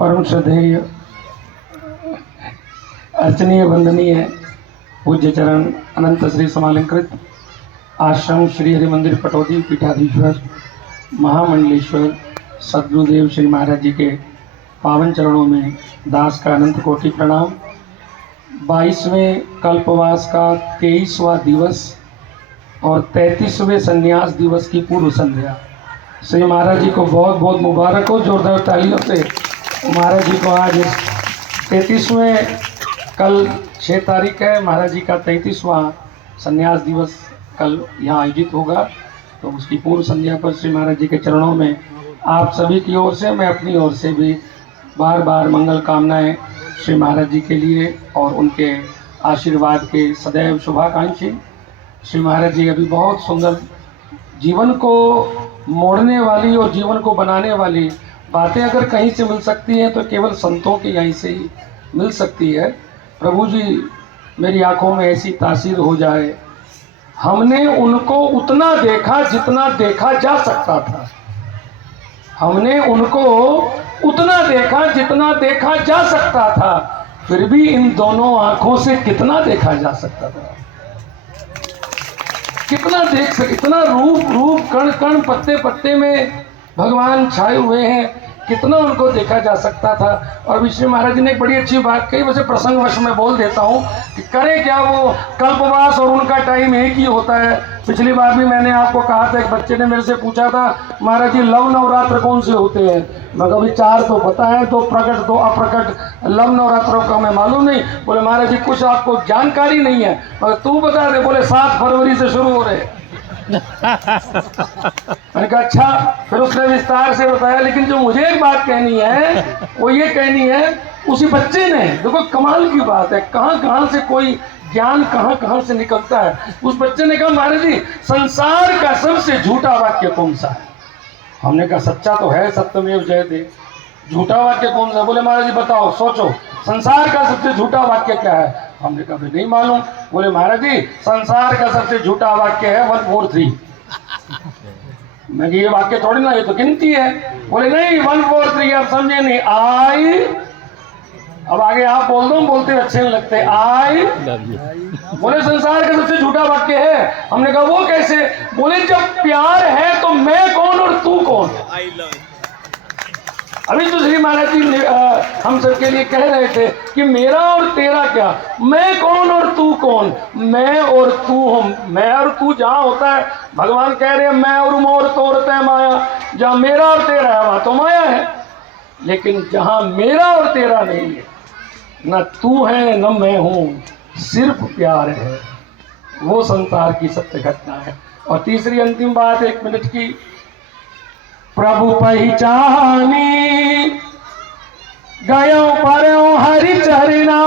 परम श्रद्धेय अर्चनीय वंदनीय पूज्य चरण अनंत श्री समालंकृत आश्रम श्री हरि मंदिर पटौदी पीठाधीश्वर महामंडलेश्वर सद्गुरुदेव श्री महाराज जी के पावन चरणों में दास का अनंत कोटि प्रणाम। 22वें कल्पवास का 23वां दिवस और 33वें संन्यास दिवस की पूर्व संध्या। श्री महाराज जी को बहुत बहुत मुबारक हो। जोरदार तालियों से महाराज जी को आज 33वें कल 6 तारीख है, महाराज जी का 33वां संन्यास दिवस कल यहाँ आयोजित होगा। तो उसकी पूर्व संध्या पर श्री महाराज जी के चरणों में आप सभी की ओर से, मैं अपनी ओर से भी बार बार मंगल कामनाएं श्री महाराज जी के लिए और उनके आशीर्वाद के सदैव शुभाकांक्षी। श्री महाराज जी अभी बहुत सुंदर जीवन को मोड़ने वाली और जीवन को बनाने वाली बातें अगर कहीं से मिल सकती हैं तो केवल संतों के यहीं से ही मिल सकती है। प्रभु जी मेरी आंखों में ऐसी तासीर हो जाए, हमने उनको उतना देखा जितना देखा जा सकता था। हमने उनको उतना देखा जितना देखा जा सकता था, फिर भी इन दोनों आंखों से कितना देखा जा सकता था। कितना देख सके, इतना रूप रूप कण कण पत्ते पत्ते में भगवान छाए हुए हैं, कितना उनको देखा जा सकता था। और विष्णु श्री महाराज जी ने एक बड़ी अच्छी बात कही, वैसे प्रसंगवश में बोल देता हूँ कि करें क्या, वो कल्पवास और उनका टाइम एक ही होता है। पिछली बार भी मैंने आपको कहा था, एक बच्चे ने मेरे से पूछा था महाराज जी लव नवरात्र कौन से होते हैं। मगर अभी 4 तो पता है, 2 प्रकट 2 अप्रकट। लव नवरात्रों का मैं मालूम नहीं। बोले महाराज जी कुछ आपको जानकारी नहीं है, मगर तू बता दे। बोले 7 फरवरी से शुरू हो रहे। मैंने कहा अच्छा। फिर उसने विस्तार से बताया, लेकिन जो मुझे एक बात कहनी है वो ये कहनी है, उसी बच्चे ने, देखो कमाल की बात है, कहाँ कहाँ से कोई ज्ञान कहाँ कहाँ से निकलता है। उस बच्चे ने कहा महाराज जी संसार का सबसे झूठा वाक्य कौन सा है। हमने कहा सच्चा तो है, सत्यमेव जयते। झूठा वाक्य कौन सा। बोले महाराज जी बताओ, सोचो संसार का सबसे झूठा वाक्य क्या है। हमने कहा नहीं मालूम। बोले महाराज जी संसार का सबसे झूठा वाक्य है 143। मैं ये वाक्य थोड़ी ना, ये तो गिनती है। बोले नहीं 143 आप समझे नहीं। आई, अब आगे आप बोल दो, बोलते अच्छे नहीं लगते। आई बोले संसार का सबसे झूठा वाक्य है। हमने कहा वो कैसे। बोले जब प्यार है तो मैं कौन और तू कौन। अभी तो श्री महाराज जी हम सबके लिए कह रहे थे कि मेरा और तेरा क्या, मैं कौन और तू कौन। मैं और तू, हम मैं और तू जहाँ होता है, भगवान कह रहे हैं मैं और मोर तोड़ते हैं माया। जहाँ मेरा और तेरा है वहाँ तो माया है। लेकिन जहाँ मेरा और तेरा नहीं है, न तू है न मैं हूँ, सिर्फ प्यार है, वो संसार की सत्य घटना है। और तीसरी अंतिम बात 1 मिनट की, प्रभु पहचानी गयो पर हरि चरना